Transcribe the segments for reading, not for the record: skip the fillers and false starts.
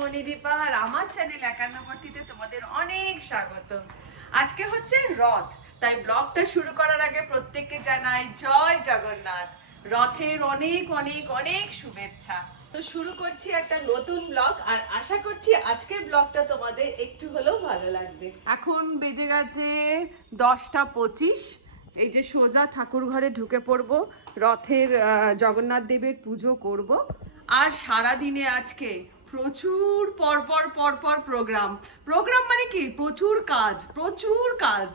মণিদীপা আর আমার চ্যানেল 51 নম্বরটিতে তোমাদের অনেক স্বাগত। আজকে হচ্ছে রথ, তাই ব্লগটা শুরু করার আগে প্রত্যেককে জানাই জয় জগন্নাথ, রথের অনেক অনেক অনেক শুভেচ্ছা। তো শুরু করছি একটা নতুন ব্লগ, আর আশা করছি আজকের ব্লগটা তোমাদের একটু হলেও ভালো লাগবে। এখন বেজে গেছে 10টা 25। এই যে সোজা ঠাকুর ঘরে ঢুকে পড়বো, রথের জগন্নাথ দেবের পুজো করব। আর সারা দিনে আজকে প্রচুর পরপর প্রোগ্রাম মানে কি, প্রচুর কাজ,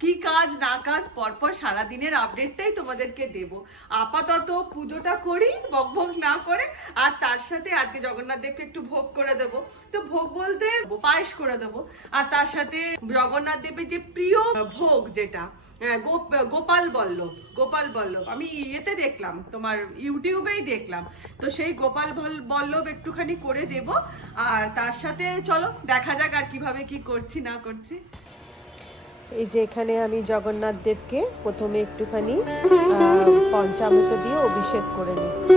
কি কাজ না কাজ পরপর সারা দিনের আপডেটটাই তোমাদেরকে দেব। আপাতত পুজোটা করি বকবক না করে, আর তার সাথে আজকে জগন্নাথ দেবকে একটু ভোগ করে দেব। তো ভোগ বলতে পায়েস করে দেব, আর তার সাথে জগন্নাথ দেবের যে প্রিয় ভোগ যেটা গোপাল বল্লভ আমি ইয়েতে দেখলাম, তোমার ইউটিউবেই দেখলাম, তো সেই গোপাল বল্লভ একটুখানি করে দেব। আর তার সাথে চলো দেখা যাক আর কিভাবে কি করছি না করছি। এই যে এখানে আমি জগন্নাথ দেবকে প্রথমে একটুখানি পঞ্চামৃত দিয়ে অভিষেক করে নিচ্ছি।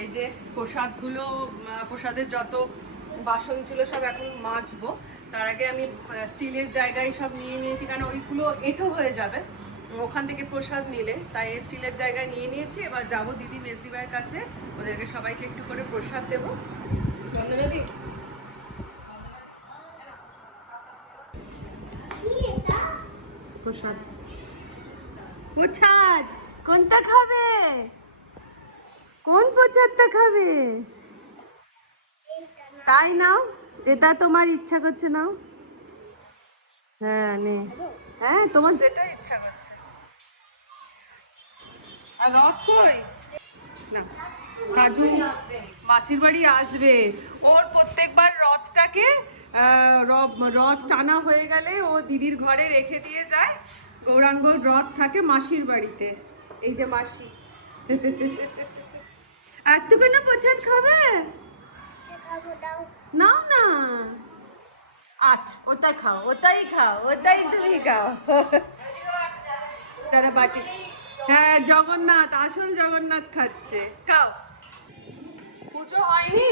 এই যে প্রসাদের যত বাসন ছিল সব এখন মাজবো। তার আগে আমি স্টিলের জায়গায় সব নিয়ে নিয়েছি, কারণ ওইগুলো এঁটো হয়ে যাবে ওখান থেকে প্রসাদ নিলে, তাই স্টিলের জায়গায় নিয়ে নিয়েছি। এবার যাবো দিদি মেজদি ভাইয়ের কাছে, ওদেরকে সবাইকে একটু করে প্রসাদ দেবো। বন্দনাদি প্রসাদ প্রসাদ কোনটা খাবে, কোন প্রসাদটা খাবে? তাই নাও, যেটা তোমার ইচ্ছা করছে নাও। হ্যাঁ নে, হ্যাঁ তোমার যেটা ইচ্ছা করছে। আর রথ কই? না, কাজু মাসির বাড়ি আসবে। ওর প্রত্যেকবার রথটাকে রথ টানা হয়ে গেলে ও দিদির ঘরে রেখে দিয়ে যায়। গৌরাঙ্গ রথ থাকে মাসির বাড়িতে। এই যে মাসি। আর তুমি না প্রসাদ খাবে? নাও না, আচ্ছা ওটাই খাও, ওটাই তুমি খাও। তারা বাটি, হ্যাঁ জগন্নাথ, আসল জগন্নাথ খাচ্ছে, খাও। পুজো হয়নি,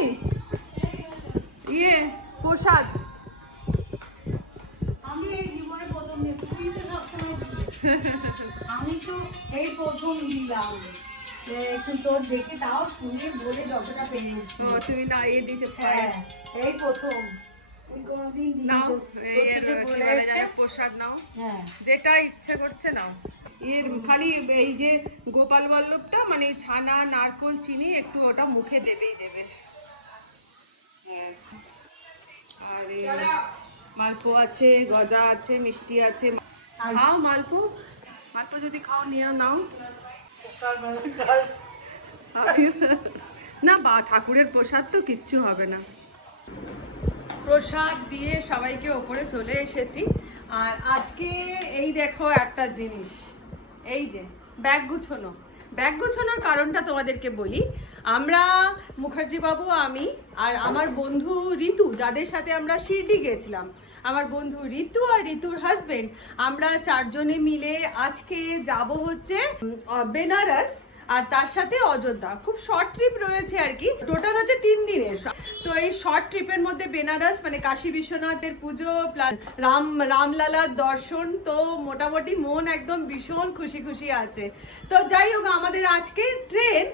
প্রসাদ আমি এই জীবনে প্রথম দেখছি, সবসময় আমি তো এই প্রথম দিলাম, একটু তোর দেখে তাও শুনে বলে যতটা পেরেছি। তুমি না এ দিতে এই প্রথম নাও, প্রসাদ নাও, যেটা ইচ্ছা করছে নাও। এর খালি এই যে গোপাল বল্লভটা মানে ছানা নারকোল চিনি একটু ওটা মুখে দেবেই দেবে। হ্যাঁ, আর মালপো আছে, গজা আছে, মিষ্টি আছে। খাও মালপো যদি খাও নিয়ে নাও। না বা ঠাকুরের প্রসাদ তো কিচ্ছু হবে না। প্রসাদ দিয়ে সবাইকে ওপরে চলে এসেছি। আর আজকে এই দেখো একটা জিনিস, এই যে ব্যাগ ব্যাগ গোছানোর কারণটা তোমাদেরকে বলি। আমরা মুখার্জি বাবু, আমি আর আমার বন্ধু ঋতু, যাদের সাথে আমরা শিরডি গেছিলাম, আমার বন্ধু ঋতু আর ঋতুর হাজবেন্ড, আমরা 4 জনে মিলে আজকে যাব হচ্ছে বেনারস, আর তার সাথে অযোধ্যা। খুব শর্ট ট্রিপ রয়েছে আর কি, টোটাল হচ্ছে 3 দিনের। তো এই শর্ট ট্রিপের মধ্যে বেনারস মানে কাশী বিশ্বনাথের পুজো প্লাস রামলালার দর্শন, তো মোটামুটি মন একদম ভীষণ খুশি খুশি আছে। তো যাই হোক, আমাদের আজকে ট্রেন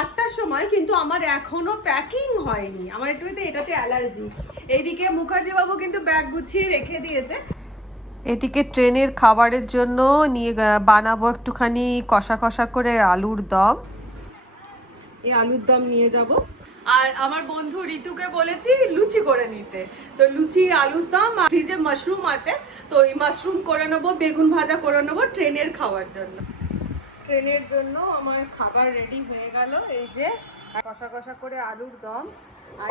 8টার সময়, কিন্তু আমার এখনো প্যাকিং হয়নি, আমার একটু এটাতে অ্যালার্জি। এইদিকে মুখার্জি বাবু কিন্তু ব্যাগ গুছিয়ে রেখে দিয়েছে। এদিকে ট্রেনের খাবারের জন্য নিয়ে বানাবো একটুখানি কষা কষা করে আলুর দম। এই আলুর দম নিয়ে যাব। আর আমার বন্ধু ঋতুকে বলেছি লুচি করে নিতে, তো লুচি আলুর দম, আর ফ্রিজে মাশরুম আছে, তো এই মাশরুম করে নেবো, বেগুন ভাজা করে নেবো ট্রেনের খাওয়ার জন্য। ট্রেনের জন্য আমার খাবার রেডি হয়ে গেল। এই যে কষা কষা করে আলুর দম, আর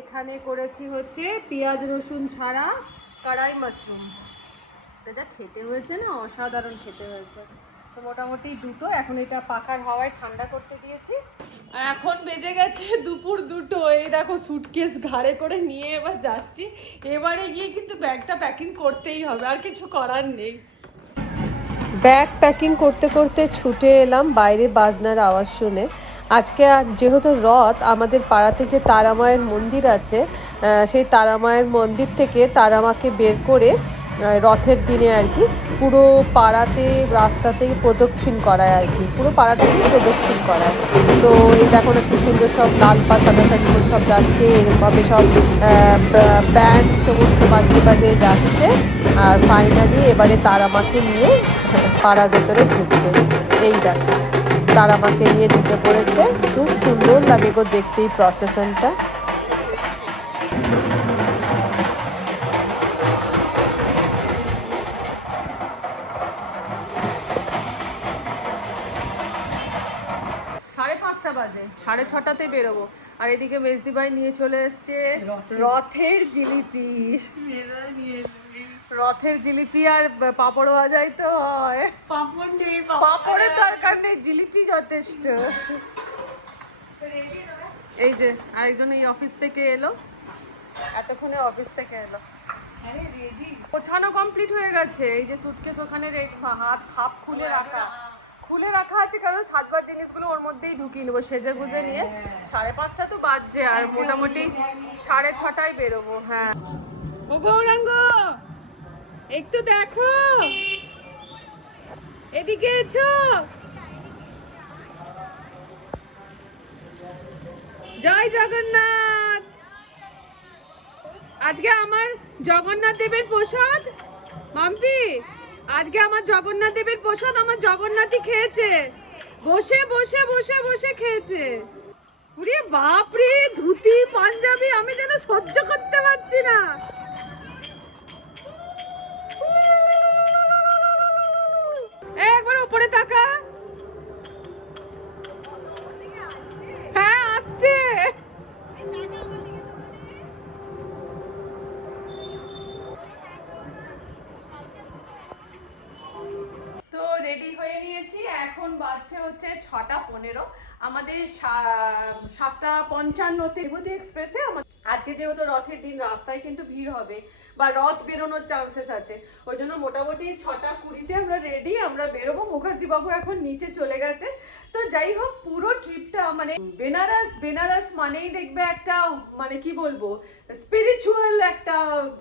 এখানে করেছি হচ্ছে পেঁয়াজ রসুন ছাড়া কড়াই মাশরুম। যা খেতে হয়েছে না, অসাধারণ খেতে হয়েছে। তো মোটামুটি দুটো, এখন এটা পাখার হাওয়ায় ঠান্ডা করতে দিয়েছি। আর এখন বেজে গেছে দুপুর 2টো। এই দেখো সুটকেস ঘাড়ে করে নিয়ে এবার যাচ্ছি। এবারে গিয়ে কিন্তু ব্যাগটা প্যাকিং করতেই হবে, আর কিছু করার নেই। ব্যাগ প্যাকিং করতে করতে ছুটে এলাম বাইরে বাজনার আওয়াজ শুনে। আজকে যেহেতু রথ, আমাদের পাড়াতে যে তারামায়ের মন্দির আছে, সেই তারামায়ের মন্দির থেকে তারামাকে বের করে রথের দিনে আর কি পুরো পাড়াতে রাস্তাতে প্রদক্ষিণ করায় আর কি, পুরো পাড়াটাকেই প্রদক্ষিণ করায়। তো এই দেখো না কি সুন্দর, সব লাল পা সাদা শাড়ি করে সব যাচ্ছে, এরকমভাবে সব ব্যান্ড সমস্ত বাজিয়ে যাচ্ছে। আর ফাইনালি এবারে তারামাকে নিয়ে পাড়ার ভেতরে ঢুকবে। এই দেখো তারামাকে নিয়ে ঢুকে পড়েছে, খুব সুন্দর লাগে গো দেখতে এই প্রসেশনটা। বাজে 6:30তে বেরোবো। আর এদিকে মেজদি ভাই নিয়ে চলে এসছে রথের জিলিপি। রথের জিলিপি আর পাঁপড় ভাজাই তো হয়, পাঁপড়ের দরকার নেই, জিলিপি যথেষ্ট। এই যে আরেকজন এই অফিস থেকে এলো, এতক্ষণে অফিস থেকে এলো। গোছানো কমপ্লিট হয়ে গেছে। এই যে সুটকেস ওখানে হাত খাপ খুলে রাখা আছে, কারণ সাজবার জিনিসগুলো ওর মধ্যেই ঢুকিয়ে নেবো সেজে গুজে নিয়ে। 5:30 তো বাজছে, আর মোটামুটি 6:30টায় বেরোবো। হ্যাঁ ও গৌরাঙ্গ, একটু দেখো, এদিকে এসো। জয় জগন্নাথ। আজকে আমার জগন্নাথ দেবের প্রসাদ, মাম্পি, আজকে আমার জগন্নাথ দেবের প্রসাদ আমার জগন্নাথই খেয়েছে, বসে বসে বসে বসে খেয়েছে। পুরে বাপরে, ধুতি পাঞ্জাবি আমি যেন সহ্য করতে পারছি না। একবার উপরে তাকা। হ্যাঁ আসছে। তো রেডি হয়ে নিয়েছি, এখন বাজছে হচ্ছে 6:15। আমাদের 7:55-তে বিভূতি এক্সপ্রেসে আজকে যেহেতু রথের দিন, রাস্তায় কিন্তু ভিড় হবে বা রথ বেরোনোর চান্সেস আছে, ওই জন্য মোটামুটি 6:20-তে আমরা রেডি, আমরা বেরোবো। মুখার্জি বাবু এখন নিচে চলে গেছে। তো যাই হোক, পুরো ট্রিপটা মানে বেনারস মানেই দেখবে একটা মানে কি বলবো স্পিরিচুয়াল একটা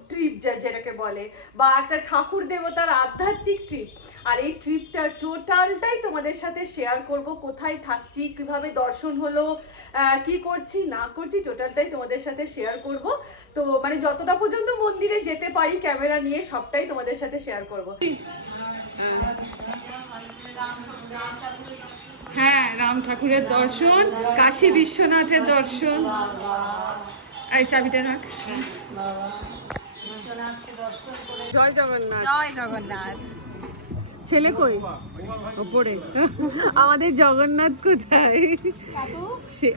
ট্রিপ যেটাকে বলে, বা একটা ঠাকুর দেবতার আধ্যাত্মিক ট্রিপ। আর এই ট্রিপটা টোটালটাই তোমাদের সাথে শেয়ার করব, কোথায় থাকছি, কিভাবে দর্শন হলো, কি করছি না করছি, টোটালটাই তোমাদের সাথে শেয়ার করব। তো মানে যতটা পর্যন্ত মন্দিরে যেতে পারি ক্যামেরা নিয়ে, সবটাই তোমাদের সাথে শেয়ার করব। হ্যাঁ, রাম ঠাকুরের দর্শন, কাশী বিশ্বনাথের দর্শন। এই চাবিটা রাখ। জয় জগন্নাথ। জয় জগন্নাথ। ছেলে কই? ওপরে। আমাদের জগন্নাথ কোথায়? সে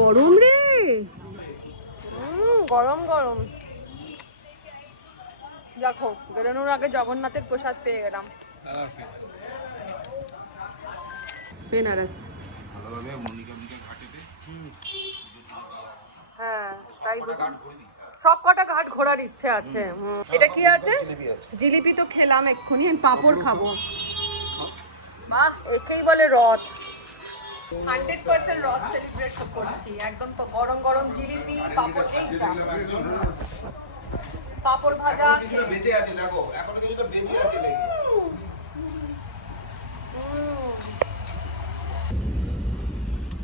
গরম রে, গরম গরম। দেখো বেরোনোর আগে জগন্নাথের প্রসাদ পেয়ে গেলাম। বেনারস। ভালোভাবে মনিকা ঘাটেতে হ্যাঁ তাই সব কটা ঘাট ঘোরার ইচ্ছে আছে। এটা কি আছে? জিলিপি তো খেলাম এক্ষুনি, আমি পাঁপড় খাবো। বাহ, একেই বলে রথ। 100% রথ সেলিব্রেট করছি। একদম তো গরম গরম জিলিপি, পাঁপড়, এই যা পাঁপড় ভাজা। বেঁচে আছে, দেখো এখনো কিছুটা বেঁচে আছে লেগে।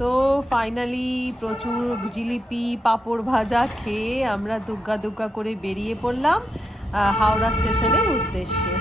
তো ফাইনালি প্রচুর জিলিপি পাঁপড় ভাজা খেয়ে আমরা দুগ্গা দুগ্গা করে বেরিয়ে পড়লাম হাওড়া স্টেশনের উদ্দেশ্যে।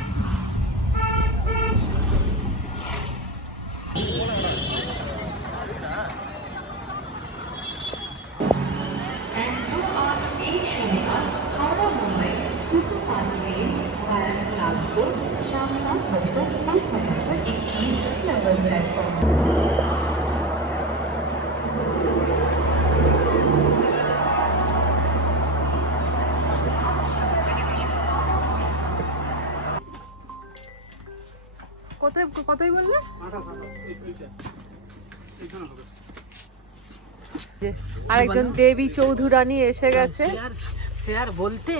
কতই বললে? আরেকজন দেবী চৌধুরানী এসে গেছে। স্যার বলতে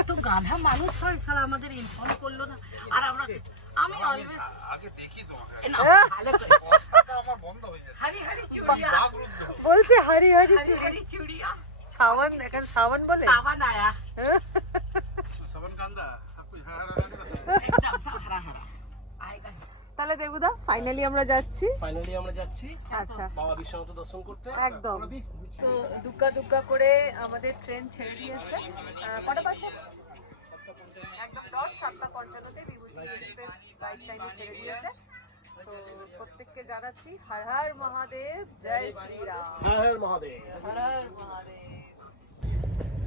এত গাধা মানুষ হয় সালা, আমাদের ইনফর্ম করলো না। আর আমরা আমি অলওয়েজ আগে দেখি তোমাকে, না ভালো করে কথাটা আমার বন্ধ হয়ে যাচ্ছে। হারি হারি চুড়িয়া বলছে হারি হারি হারি হারি চুড়িয়া সাবান, এখন সাবান বলে সাবান আয়া সাবান কান্দা একদম সাহারা হারা আয়েগা। তাহলে দেবুদা ফাইনালি আমরা যাচ্ছি। ফাইনালি আমরা যাচ্ছি আচ্ছা বাবা বিশ্বনাথ দর্শন করতে। একদম। তো দুগ্গা দুগ্গা করে আমাদের ট্রেন ছেড়ে দিয়েছে। কটা পাচ্ছে? একদম 7:55-তে বিভূতি এক্সপ্রেস রাইট টাইমে ছেড়ে দিয়েছে। তো প্রত্যেককে জানাচ্ছি হর হর মহাদেব, জয় শ্রীরাম। হর হর মহাদেব। হর হর মহাদেব।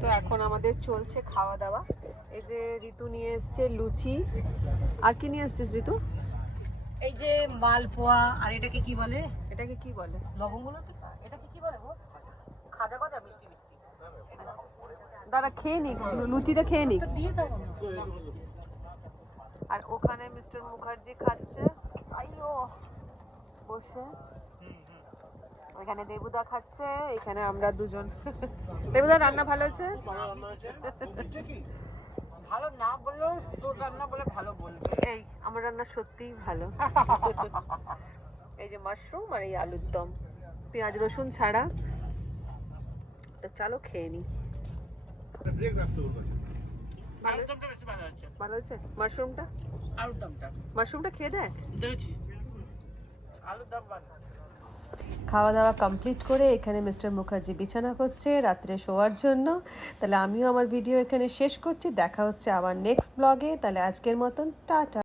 তো এখন আমাদের চলছে খাওয়া দাওয়া। এই যে ঋতু নিয়ে এসছে লুচি। আর কি নিয়ে এসছিস ঋতু? এই যে মালপোয়া, আর এটাকে কি বলে? এটাকে কি বলে? লবঙ্গগুলো তো এটাকে কি বলে গো? খাজা খাজা মিষ্টি মিষ্টি দাঁড়া খেয়ে নিক, লুচিটা খেয়ে নিক। দিয়ে দাও না। আর ওখানে মিস্টার মুখার্জি খাচ্ছে আইও বসে, এখানে দেবুদা খাচ্ছে, এখানে আমরা দুজন। দেবুদা রান্না ভালো হয়েছে? ভালো না বললেও তোর রান্না বলে ভালো বলবে। এই আমার রান্না সত্যিই ভালো। এই যে মাশরুম আর এই আলুর দম, পেঁয়াজ রসুন ছাড়া। তো চলো খেয়ে নি। ব্রেক রাখতে ওর কাছে। আলুর দমটা বেশি ভালো হচ্ছে। ভালো হয়েছে মাশরুমটা? আলুর দমটা মাশরুমটা খেয়ে দেখ। দেখেছি আলুর দম ভালো। খাওয়া দাওয়া কমপ্লিট করে এখানে মিস্টার মুখার্জি বিছানা করছে রাত্রে শোয়ার জন্য। তাহলে আমিও আমার ভিডিও এখানে শেষ করছি। দেখা হচ্ছে আবার নেক্সট ব্লগে। তাহলে আজকের মতন টাটা।